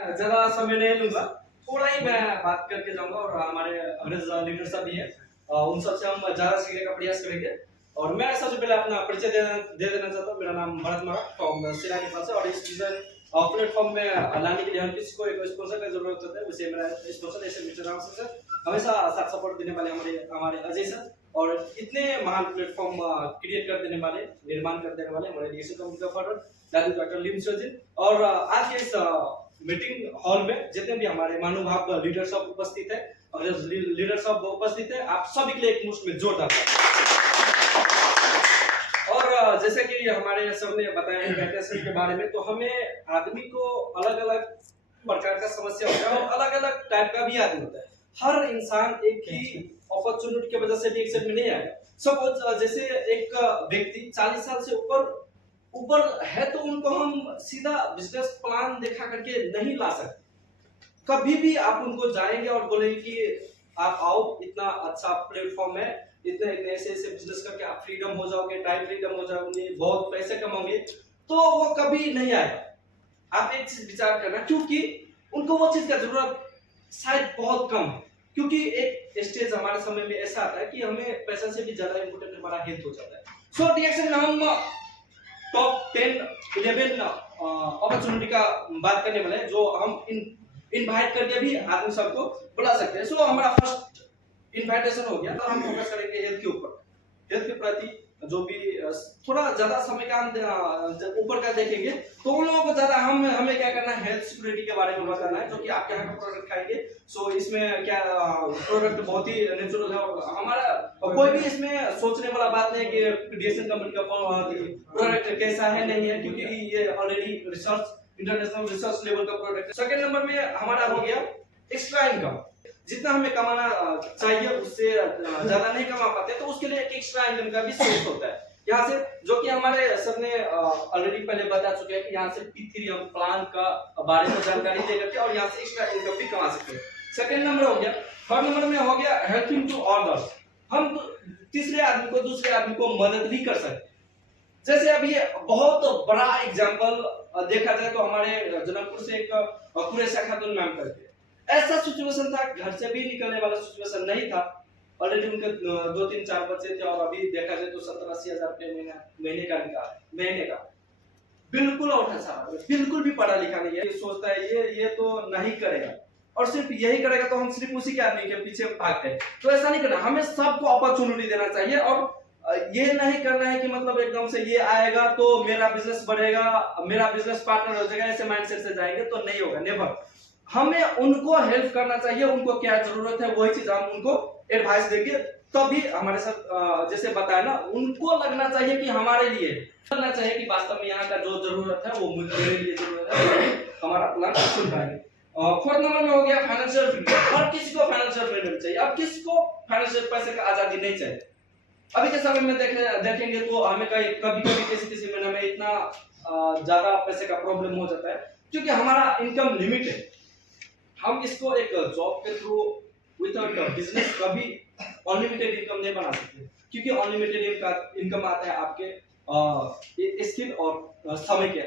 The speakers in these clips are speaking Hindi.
ज़्यादा समय नहीं लूँगा, थोड़ा ही मैं बात करके जाऊँगा और हमारे अंग्रेज लीडर साहब भी हैं, उन सबसे हम ज़्यादा सीखने का प्रयास करेंगे। और मैं सबसे पहले अपना परिचय दे देना चाहता हूँ। मेरा नाम भरत मराठ फ्रॉम सिरा नेपाल से, और इस विजन प्लेटफॉर्म में लाने के लिए हर किसी को एक स्पॉन्सर की जरूरत होता है। वैसे मेरा स्पॉन्सर ऐसे मिस्टर राम सर हमेशा साथ सपोर्ट देने वाले हमारे अजय सर, और इतने महान प्लेटफॉर्म क्रिएट कर देने वाले, निर्माण कर देने वाले हमारे डीएसएल कंपनी का फाउंडर दादू डॉक्टर लिम जी। और आज के इस मीटिंग हॉल में जितने भी हमारे महानुभाव लीडर सब उपस्थित है और लीडर सब उपस्थित है, आप सभी के लिए एक मुश्त में जोरदार और जैसे कि हमारे सब ने बताया है मेडिटेशन के बारे में, तो हमें आदमी को अलग अलग प्रकार का समस्या होता है और अलग अलग टाइप का भी आदमी होता है। हर इंसान एक ही अपॉर्चुनिटी की वजह से भी एक सेट में नहीं आएगा। सपोज जैसे एक व्यक्ति 40 साल से ऊपर है, तो उनको हम सीधा बिजनेस प्लान दिखा करके नहीं ला सकते। कभी भी आप उनको जाएंगे और बोलेंगे कि आप आओ, इतना अच्छा प्लेटफॉर्म है, इतने इतने ऐसे बिजनेस करके आप फ्रीडम हो जाओगे, टाइम फ्रीडम हो जाओगे, बहुत पैसे कमाओगे, तो वो कभी नहीं आएगा। आप एक चीज विचार करना, क्योंकि उनको वो चीज का जरूरत शायद बहुत कम है। क्योंकि एक स्टेज हमारे समय में ऐसा आता है कि हमें पैसा से भी ज्यादा इंपोर्टेंट हमारा हेल्थ हो जाता है। सो डिएक्शन हम टॉप 10-11 अपॉर्चुनिटी का बात करने वाले हैं, जो हम इनवाइट करके भी आदमी सबको बुला सकते हैं। सो हमारा फर्स्ट इनविटेशन हो गया, तो हम फोकस करेंगे हेल्थ के ऊपर। हेल्थ के प्रति जो भी थोड़ा ज्यादा समय का हम ऊपर का देखेंगे, तो उन लोगों को ज्यादा हमें क्या करना है, हेल्थ सिक्योरिटी के बारे में बताना है, जो कि आप यहाँ का प्रोडक्ट खाएंगे। सो इसमें क्या प्रोडक्ट बहुत ही नेचुरल है, और हमारा कोई भी इसमें सोचने वाला बात नहीं है कि डीएसएल कंपनी का प्रोडक्ट कैसा है नहीं है, क्योंकि ये already research, international research level का प्रोडक्ट है। सेकंड नंबर में हमारा हो गया एक्स्ट्रा इनकम। जितना हमें कमाना चाहिए उससे ज्यादा नहीं कमा पाते, तो उसके लिए एक एक्स्ट्रा इनकम का भी सोर्स होता है यहाँ से, जो कि हमारे सर ने ऑलरेडी पहले बता चुके हैं कि यहाँ से P3 हम प्लान का बारे में जानकारी दे करके और यहाँ से एक्स्ट्रा इनकम भी कमा सकते हैं। सेकंड नंबर हो गया। थर्ड नंबर में हो गया हेल्पिंग टू अदर्स। हम तीसरे आदमी को, दूसरे आदमी को मदद भी कर सकते हैं। जैसे अब ये बहुत बड़ा एग्जाम्पल देखा जाए तो हमारे जनकपुर से एक कुरैशा खातून मैम करके ऐसा सिचुएशन था, घर से भी निकलने वाला सिचुएशन नहीं था। ऑलरेडी उनके 2-3-4 बच्चे थे, और अभी देखा जाए तो 70-80 हजार रुपये महीने का निकाल, महीने का बिल्कुल उठा सा, बिल्कुल भी पढ़ा लिखा नहीं है। ये सोचता है ये तो नहीं करेगा, और सिर्फ यही करेगा तो हम सिर्फ उसी के आदमी के पीछे भागते हैं। तो ऐसा नहीं करना, हमें सबको अपॉर्चुनिटी देना चाहिए, और ये नहीं करना है कि मतलब एकदम से ये आएगा तो मेरा बिजनेस बढ़ेगा, मेरा बिजनेस पार्टनर हो जाएगा, ऐसे माइंडसेट से जाएंगे तो नहीं होगा, नेवर। हमें उनको हेल्प करना चाहिए, उनको क्या जरूरत है वही चीज हम उनको एडवाइस देंगे, तभी हमारे साथ जैसे बताया ना, उनको लगना चाहिए कि हमारे लिए लगना चाहिए कि वास्तव में यहाँ का जो जरूरत है वो मेरे लिए जरूरत है, हमारा प्लान सुन पाएंगे। फोर्थ नंबर में हो गया फाइनेंशियल फ्रीडम। हर किसी को फाइनेंशियल फ्रीडम चाहिए। अब किसी को फाइनेंशियल पैसे का आजादी नहीं चाहिए। अभी के समय में देखेंगे तो हमें कभी किसी महीने में इतना ज्यादा पैसे का प्रॉब्लम हो जाता है, क्योंकि हमारा इनकम लिमिट है। हम इसको एक जॉब के थ्रू विदाउट बिजनेस कभी अनलिमिटेड इनकम नहीं बना सकते, क्योंकि अनलिमिटेड इनकम आता है आपके स्किल और समय के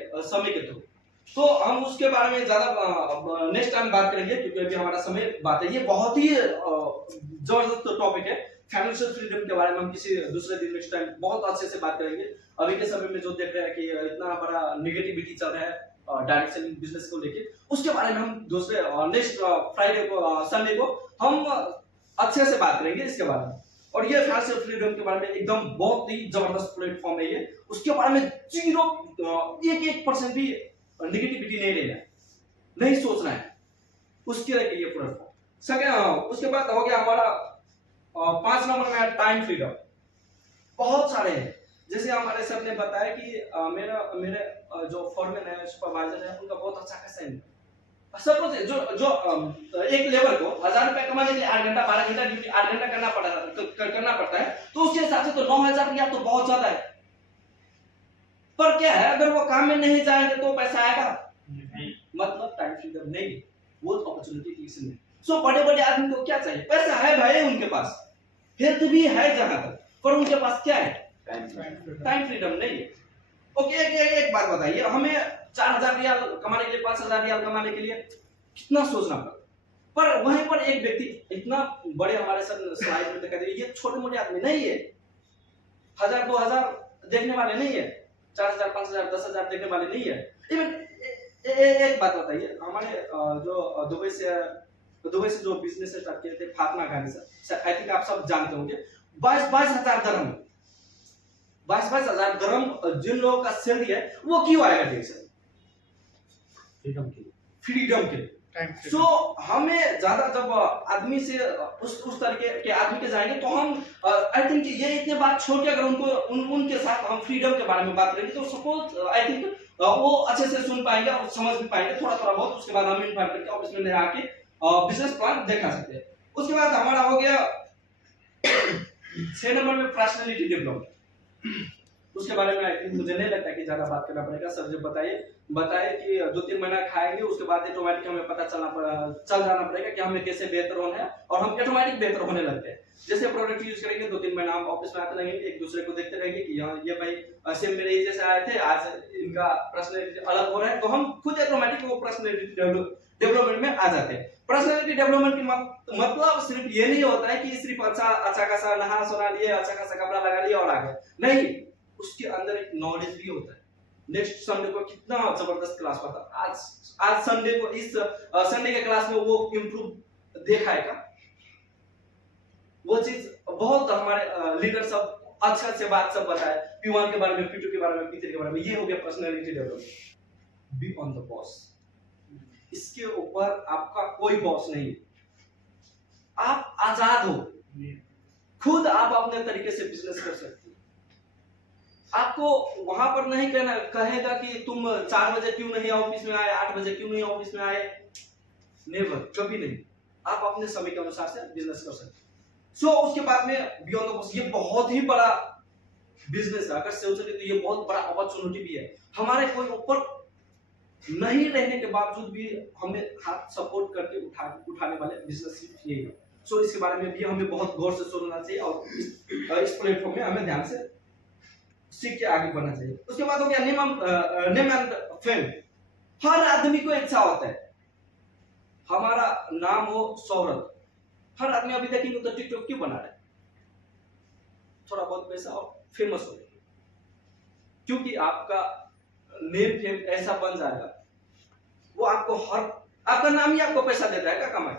थ्रू। तो हम उसके बारे में ज्यादा नेक्स्ट टाइम बात करेंगे, क्योंकि अभी हमारा समय बात है। ये बहुत ही जबरदस्त टॉपिक है। फाइनेंशियल फ्रीडम के बारे में हम किसी दूसरे दिन नेक्स्ट टाइम बहुत अच्छे से बात करेंगे। अभी के समय में जो देख रहे हैं कि इतना बड़ा नेगेटिविटी चल रहा है डायरेक्ट सेलिंग बिजनेस को लेके, उसके बारे में हम दूसरे नेक्स्ट फ्राइडे को, संडे को हम अच्छे से बात करेंगे इसके बारे में। और ये फाइनेंशियल फ्रीडम के बारे में एकदम बहुत ही जबरदस्त प्लेटफॉर्म है ये। उसके बारे में 1% भी नेगेटिविटी नहीं लेना है, नहीं सोचना है, उसके लिए ये प्लेटफॉर्म। उसके बाद हो गया हमारा 5 नंबर में टाइम फ्रीडम। बहुत सारे हैं, जैसे हमारे सर ने बताया कि मेरे जो फॉरमैन है, सुपरवाइजर है, उनका बहुत अच्छा खासा इनकम। सपोज जो एक लेबर को 1000 रुपए कमाने के लिए 8 घंटा 12 घंटा ड्यूटी 8 घंटा करना पड़ता है, तो उसके हिसाब से तो 9000 रुपया तो बहुत ज्यादा है। पर क्या है, अगर वो काम में नहीं जाएंगे तो पैसा आएगा नहीं, मतलब टाइम फ्रीडम नहीं, वो अपॉर्चुनिटी किसी में। सो बड़े आदमी को क्या चाहिए, पैसा है भाई उनके पास, हेल्थ भी है जहां तक, पर उनके पास क्या है, टाइम फ्रीडम नहीं है। ओके, एक बात बताइए, हमें 4,000 रियाल कमाने के लिए, 5,000 रियाल कमाने के लिए कितना सोचना पड़ता। पर वहीं पर एक व्यक्ति इतना बड़े हमारे साथ स्लाइड में दिखा दे, ये छोटे मोटे आदमी नहीं है, 1,000 2,000 देखने वाले नहीं है, 4,000 5,000 10,000 देखने वाले नहीं है। इवन एक बात बताइए, हमारे जो दुबई से जो बिजनेस स्टार्ट किए थे फातिमा खानी सर, आई थिंक आप सब जानते होंगे, 22,000 दरहम, 22,000 दरहम जिन लोगों का सैलरी है वो क्यों आएगा ठीक से? फ्रीडम के लिए। सो हमें ज्यादा जब आदमी से उस तरीके के आदमी के जाएंगे तो हम आई थिंक ये इतने बात छोड़ के अगर उनके साथ हम फ्रीडम के बारे में बात करेंगे तो सपोज आई थिंक वो अच्छे से सुन पाएंगे और समझ भी पाएंगे थोड़ा बहुत। उसके बाद हम इन्फॉर्म करके ऑफिस में ले आके बिजनेस प्लान देखा सकते हैं। उसके बाद हमारा हो गया 6 नंबर में पर्सनालिटी डेवलपमेंट। उसके बारे में मुझे नहीं लगता कि ज्यादा बात करना पड़ेगा। सर जब बताए कि 2-3 महीना खाएंगे उसके बाद ऑटोमेटिक हमें पता चल जाना पड़ेगा कि हमें कैसे बेहतर होना है और हम ऑटोमेटिक बेहतर होने लगते हैं। जैसे प्रोडक्ट यूज करेंगे 2-3 महीना हम ऑफिस में आते रहेंगे, एक दूसरे को देखते रहेंगे कि यहाँ ये भाई सेम मेरे जैसे आए थे, आज इनका पर्सनैलिटी अलग हो रहा है, तो हम खुद ऑटोमेटिक वो पर्सनैलिटी डेवलपमेंट में आ जाते हैं। पर्सनैलिटी डेवलपमेंट की मतलब सिर्फ ये नहीं होता है कि सिर्फ अच्छा खासा नहा सोना लिए, अच्छा खासा कपड़ा लगा लिया और आ गए, नहीं, उसके अंदर एक नॉलेज भी होता है। नेक्स्ट संडे को कितना जबरदस्त क्लास हुआ था, आज संडे को इस संडे के क्लास में वो इंप्रूव दिखाएगा। वो चीज बहुत हमारे लीडर सब अच्छा से बात सब बताए, P1 के बारे में, P2 के बारे में, P3 के बारे में। ये हो गया personality development. Be on the boss, इसके ऊपर आपका कोई बॉस नहीं, आप आजाद हो, खुद आप अपने तरीके से बिजनेस कर सकते हो। आपको वहां पर नहीं कहेगा कि तुम 4 बजे क्यों नहीं ऑफिस में आए, 8 बजे क्यों नहीं ऑफिस में आए, नेवर, कभी नहीं। आप अपने समय के अनुसार से बिजनेस कर सकते हैं। सो उसके बाद में बियॉन्ड द बॉस, ये बहुत ही बड़ा बिजनेस है। अगर सोचोगे तो ये बहुत बड़ा अपॉर्चुनिटी भी है। हमारे कोई ऊपर नहीं रहने के बावजूद भी हमें हाथ सपोर्ट करके उठाने वाले बिजनेस यही है। सो इसके बारे में भी हमें बहुत गौर से सोचना चाहिए और इस प्लेटफॉर्म में हमें ध्यान से सीख के आगे बढ़ना चाहिए। उसके बाद हो गया नेम एंड फेम। हर आदमी को इच्छा होता है हमारा नाम हो शोहरत। हर आदमी अभी देखेंगे तो टिकटॉक क्यों बना रहा है, थोड़ा बहुत पैसा और फेमस हो जाएगा, क्योंकि आपका नेम फेम ऐसा बन जाएगा, वो आपको आपका नाम ही आपको पैसा देता है क्या कमाई।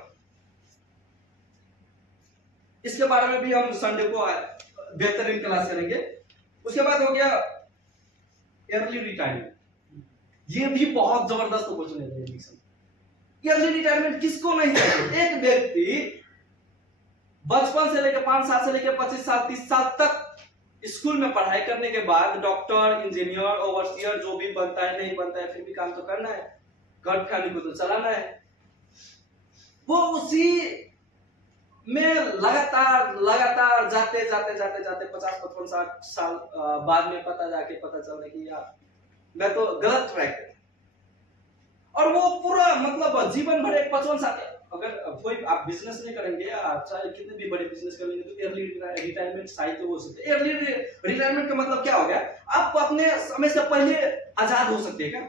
इसके बारे में भी हम संडे को बेहतरीन क्लास करेंगे। उसके बाद हो गया अर्ली रिटायरमेंट। ये भी बहुत जबरदस्त अपॉर्चुनिटी है। अर्ली रिटायरमेंट किसको नहीं चाहिए? एक व्यक्ति बचपन से लेकर 5 साल से लेकर 25 साल 30 साल तक स्कूल में पढ़ाई करने के बाद डॉक्टर, इंजीनियर, ओवरसियर जो भी बनता है, नहीं बनता है, फिर भी काम तो करना है, घर फैमिली को तो चलाना है। वो उसी में लगातार जाते 50-55 साल बाद में पता चलने की यार मैं तो गलत ट्रैक पे। और वो पूरा मतलब जीवन भर 55 साल, अगर कोई आप बिजनेस नहीं करेंगे, आप चाहे कितने भी बड़े बिजनेस कर लेंगे, तो अर्ली रिटायरमेंट शायद तो हो सकते है। अर्ली रिटायरमेंट का मतलब क्या हो गया? आप अपने समय से पहले आजाद हो सकते हैं क्या?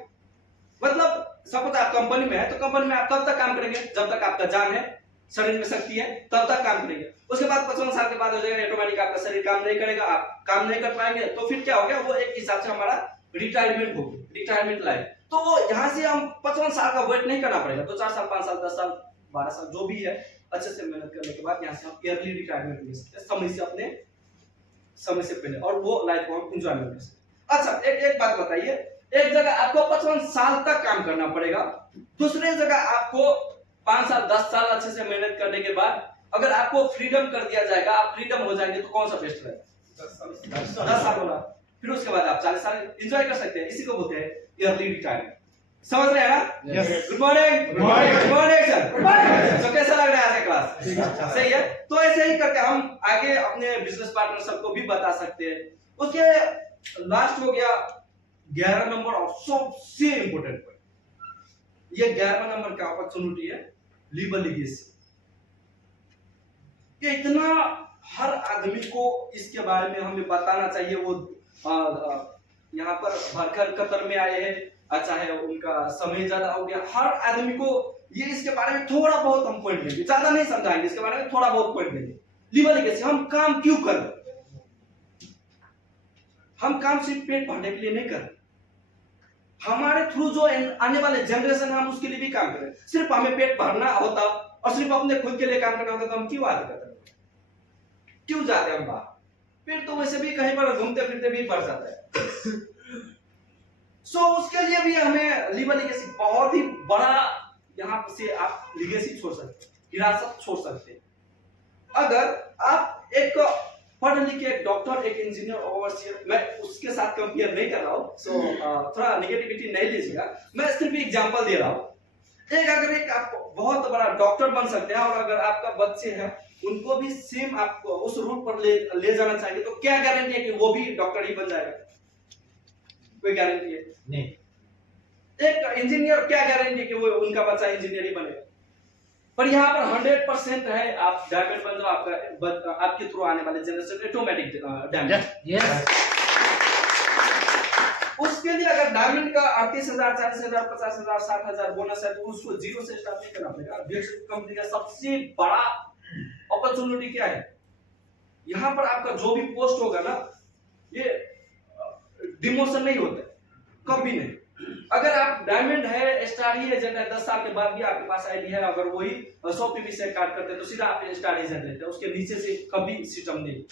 मतलब सपोज आप कंपनी में है तो कंपनी में आप कब तक काम करेंगे? जब तक आपका जान है, शरीर में शक्ति है, तब तक काम करेंगे। उसके बाद 55 साल के बाद हो जाएगा ऑटोमेटिक आपका शरीर काम नहीं करेगा, आप काम नहीं कर पाएंगे, तो फिर क्या हो गया? वो एक हिसाब से हमारा रिटायरमेंट होगी, रिटायरमेंट लाइफ। तो यहाँ से हम 55 साल का वेट नहीं करना पड़ेगा, तो 4 साल 5 साल 10 साल 12 साल जो भी है अच्छे से मेहनत करने के बाद यहाँ से हम अर्ली रिटायरमेंट ले सकते हैं, समय से पहले, और वो लाइफ को हम एंजॉयमेंट कर सकते हैं। अच्छा एक बात बताइए, एक जगह आपको 55 साल तक काम करना पड़ेगा, दूसरे जगह आपको 5 साल 10 साल अच्छे से मेहनत करने के बाद अगर आपको फ्रीडम कर दिया जाएगा, आप फ्रीडम हो जाएंगे, तो कौन सा बेस्ट रहेगा? 10 साल होगा, फिर उसके बाद आप 40 साल एंजॉय कर सकते हैं। इसी को बोलते हैं अर्ली रिटायरमेंट। समझ रहे हैं ना? Good morning. Good morning sir. तो कैसा लग रहा है आज का क्लास? सही है। तो ऐसे ही करके हम आगे अपने बिजनेस पार्टनर सबको भी बता सकते हैं। उसके लास्ट हो गया 11 नंबर और सबसे इंपॉर्टेंट पॉइंट। ये 11 नंबर का अपॉर्चुनिटी है, लीव अ लीगेसी। ये इतना हर आदमी को इसके बारे में हमें बताना चाहिए। वो यहाँ पर भरकर कतर में आए हैं, चाहे उनका समय ज्यादा हो गया, हर आदमी को ये इसके बारे में थोड़ा बहुत हम पॉइंट लेंगे, ज्यादा नहीं समझाएंगे, इसके बारे में थोड़ा बहुत पॉइंट लेंगे। लीवर लीकेसी हम काम क्यों कर रहे? हम काम सिर्फ पेट भरने के लिए नहीं कर रहे, हमारे थ्रू जो आने वाले जनरेशन है हम उसके लिए भी काम करें। सिर्फ हमें पेट भरना होता और सिर्फ अपने खुद के लिए काम करना होता तो हम क्यों आगे करते, क्यों जाते हम बाहर? पेट तो वैसे भी कहीं पर घूमते फिरते भी भर जाता है। सो उसके लिए भी हमें लीवर लीकेसी बहुत ही बड़ा यहाँ से आप लीगेसी छोड़ सकते, विरासत छोड़ सकते। अगर आप एक पढ़ लिखे एक डॉक्टर, एक इंजीनियर, ओवरसीयर, मैं उसके साथ कंपेयर नहीं कर रहा हूँ, सो थोड़ा नेगेटिविटी नहीं लीजिएगा, मैं सिर्फ एग्जांपल दे रहा हूँ। अगर एक आप बहुत बड़ा डॉक्टर बन सकते हैं और अगर आपका बच्चे हैं उनको भी सेम आप उस रूट पर ले जाना चाहिए, तो क्या गारंटी है कि वो भी डॉक्टर ही बन जाएगा? कोई गारंटी है नहीं। एक इंजीनियर क्या गारंटी है कि वो उनका बच्चा इंजीनियर ही बनेगा? पर यहाँ पर 100% है, आप डायमंड बन जाओ, आपका आपके थ्रू आने वाले जनरेशन ऑटोमेटिक डायमंड। उसके लिए अगर डायमंड का 38,000, 40,000, 50,000, 60,000 बोनस है तो उसको जीरो से स्टार्ट नहीं करना पड़ेगा। कंपनी का सबसे बड़ा अपॉर्चुनिटी क्या है? यहाँ पर आपका जो भी पोस्ट होगा ना, ये डिमोशन नहीं होता कभी नहीं। अगर आप डायमंड है, स्टार ही एजेंट है, 10 साल के बाद भी आपके पास आईडी है, अगर वही 100 पीवी से काट करते तो सीधा आप स्टार एजेंट लेते हैं, उसके नीचे से कभी सिस्टम नहीं।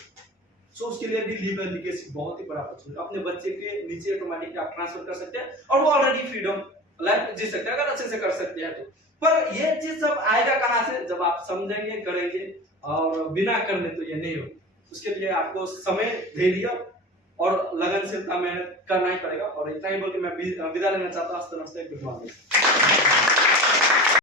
सो उसके लिए भी लीवर लीकेसी बहुत ही बड़ा अपॉर्चुनिटी। अपने बच्चे के नीचे ऑटोमेटिक आप ट्रांसफर कर सकते हैं और वो ऑलरेडी फ्रीडम लाइफ जी सकते हैं अगर अच्छे से कर सकते हैं तो। पर ये चीज सब आएगा कहाँ से? जब आप समझेंगे, करेंगे, और बिना करने तो ये नहीं हो। उसके लिए आपको समय, धैर्य और लगनशीलता मेहनत करना ही पड़ेगा। और इतना ही बोल के मैं विदा लेना चाहता हूँ। नमस्ते, गुड मॉर्निंग।